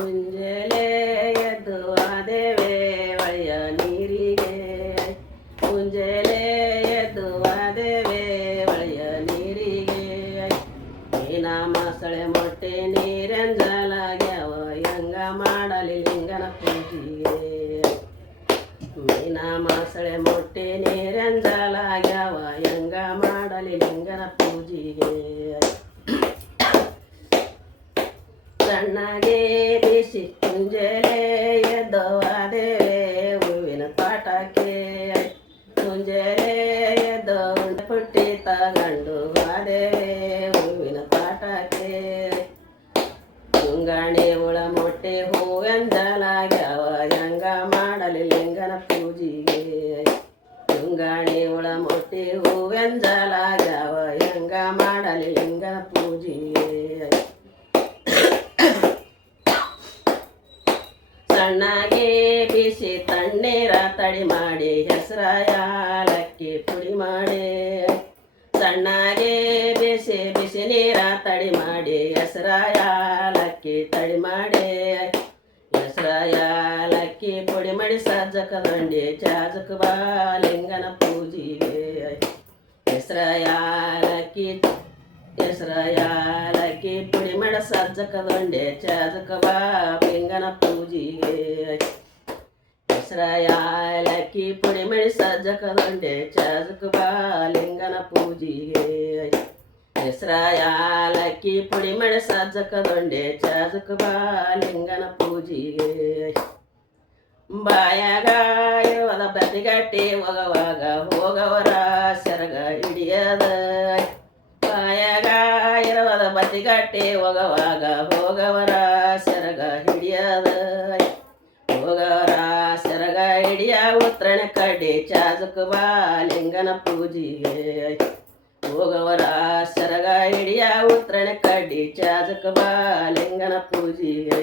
ಮುಂಜಾನೆ ಎದ್ದು ಆದೇವೆ ಒಳೆಯ ನೀರಿಗೆ. ಮುಂಜಾನೆ ಎದ್ದು ಆದೇವೆ ಒಳೆಯ ನೀರಿಗೆ. ಮೀನ ಮೊಸಳೆ ಮೊಟ್ಟೆ ನೀರೆಂಜಲಾಗ್ಯಾವ ಹೆಂಗ ಮಾಡಲಿ ಲಿಂಗನ ಪೂಜಿಗೆ. ಮೀನ ಮೊಸಳೆ ಮೊಟ್ಟೆ ನೀರೆಂಜಲಾಗ್ಯಾವ ಹೆಂಗ ಮಾಡಲಿ ಲಿಂಗನ ಪೂಜಿಗೆ. ಸಣ್ಣಗೆ ಬಿಸಿ ಮುಂಜಾನೆ ಎದ್ದು ಆದೇವೆ ಹೂವಿನ ತೋಟಕ್ಕೆ. ಮುಂಜಾನೆ ಎದ್ದು ಪುಟ್ಟಿ ತಗಂಡು ಆದೇವೆ ಹೂವಿನ ತೋಟಕ್ಕೆ. ಮುಂಗಾಣಿ ಹುಳ ಮೊಟ್ಟೆ ಹೂವೆಂಜಲಾಗ್ಯಾವ ಹೆಂಗ ಮಾಡಲಿ ಲಿಂಗನ ಪೂಜಿಗೆ. ಮುಂಗಾಣಿ ಹುಳ ಮೊಟ್ಟೆ ಹೂವೆಂಜಲಾಗ್ಯಾವ ಹೆಂಗ ಮಾಡಲಿ ಲಿಂಗನ ಪೂಜಿಗೆ. ಸಣ್ಣಗೆ ಬಿಸಿ ತಣ್ಣೀರ ತಡಿ ಮಾಡಿ ಹೆಸರ ಯಾಲಕ್ಕಿ ಪುಡಿ ಮಾಡಿ. ಸಣ್ಣಗೆ ಬಿಸಿ ಬಿಸಿ ನೀರ ತಡಿ ಮಾಡಿ ಹೆಸರ ಯಾಲಕ್ಕಿ ತಡಿ ಮಾಡಿ. ಹೆಸರ ಯಾಲಕ್ಕಿ ಪುಡಿ ಮಾಡಿ ಸಜ್ಜಕ ದಂಡಿ ಜಾಜಕ ಬಾ ಲಿಂಗನ ಪೂಜಿಗೆ. ಹೆಸರ ಯಾಲಕ್ಕಿ ಪುಡಿ ಮಾಡ ಸಜ್ಜಕ ದಂಡೆ ಚಾಜಕ ಬಾ ಲಿಂಗನ ಪೂಜಿಗೆ. ಹೆಸರ ಯಾಲಕ್ಕಿ ಪುಡಿ ಮಾಡಿ ಸಜ್ಜಕ ದಂಡೆ ಚಾಜಕ ಬಾ ಲಿಂಗನ ಪೂಜಿಗೆ. ಹೆಸರ ಯಾಲಕ್ಕಿ ಪುಡಿ ಮಾಡಿ ಸಜ್ಜಕ ದಂಡೆ ಚಾಜಕ ಬಾ ಲಿಂಗನ ಪೂಜಿಗೆ. ಬಾಯಾಗ ಇರುವದ ಬದಿಗಟ್ಟಿ ಹೋಗವಾಗ ಹೋಗವರ ಸೆರಗ ಹಿಡಿಯದ. ಬಾಯಾಗ ಇರುವದ ಬದಿಗಟ್ಟಿ ಹೋಗವಾಗ ಹೋಗವರ ಸೆರಗ ಹಿಡಿಯದ. ಹೋಗವರ ಸೆರಗ ಹಿಡಿಯ ಉತ್ತರಣ ಕಡ್ಡಿ ಚಾಜಕ ಬಾ ಲಿಂಗನ ಪೂಜಿಗೆ. ಹೋಗವರ ಸೆರಗ ಹಿಡಿಯ ಉತ್ತರಣ ಕಡ್ಡಿ ಚಾಜಕ ಬಾ ಲಿಂಗನ ಪೂಜಿಗೆ.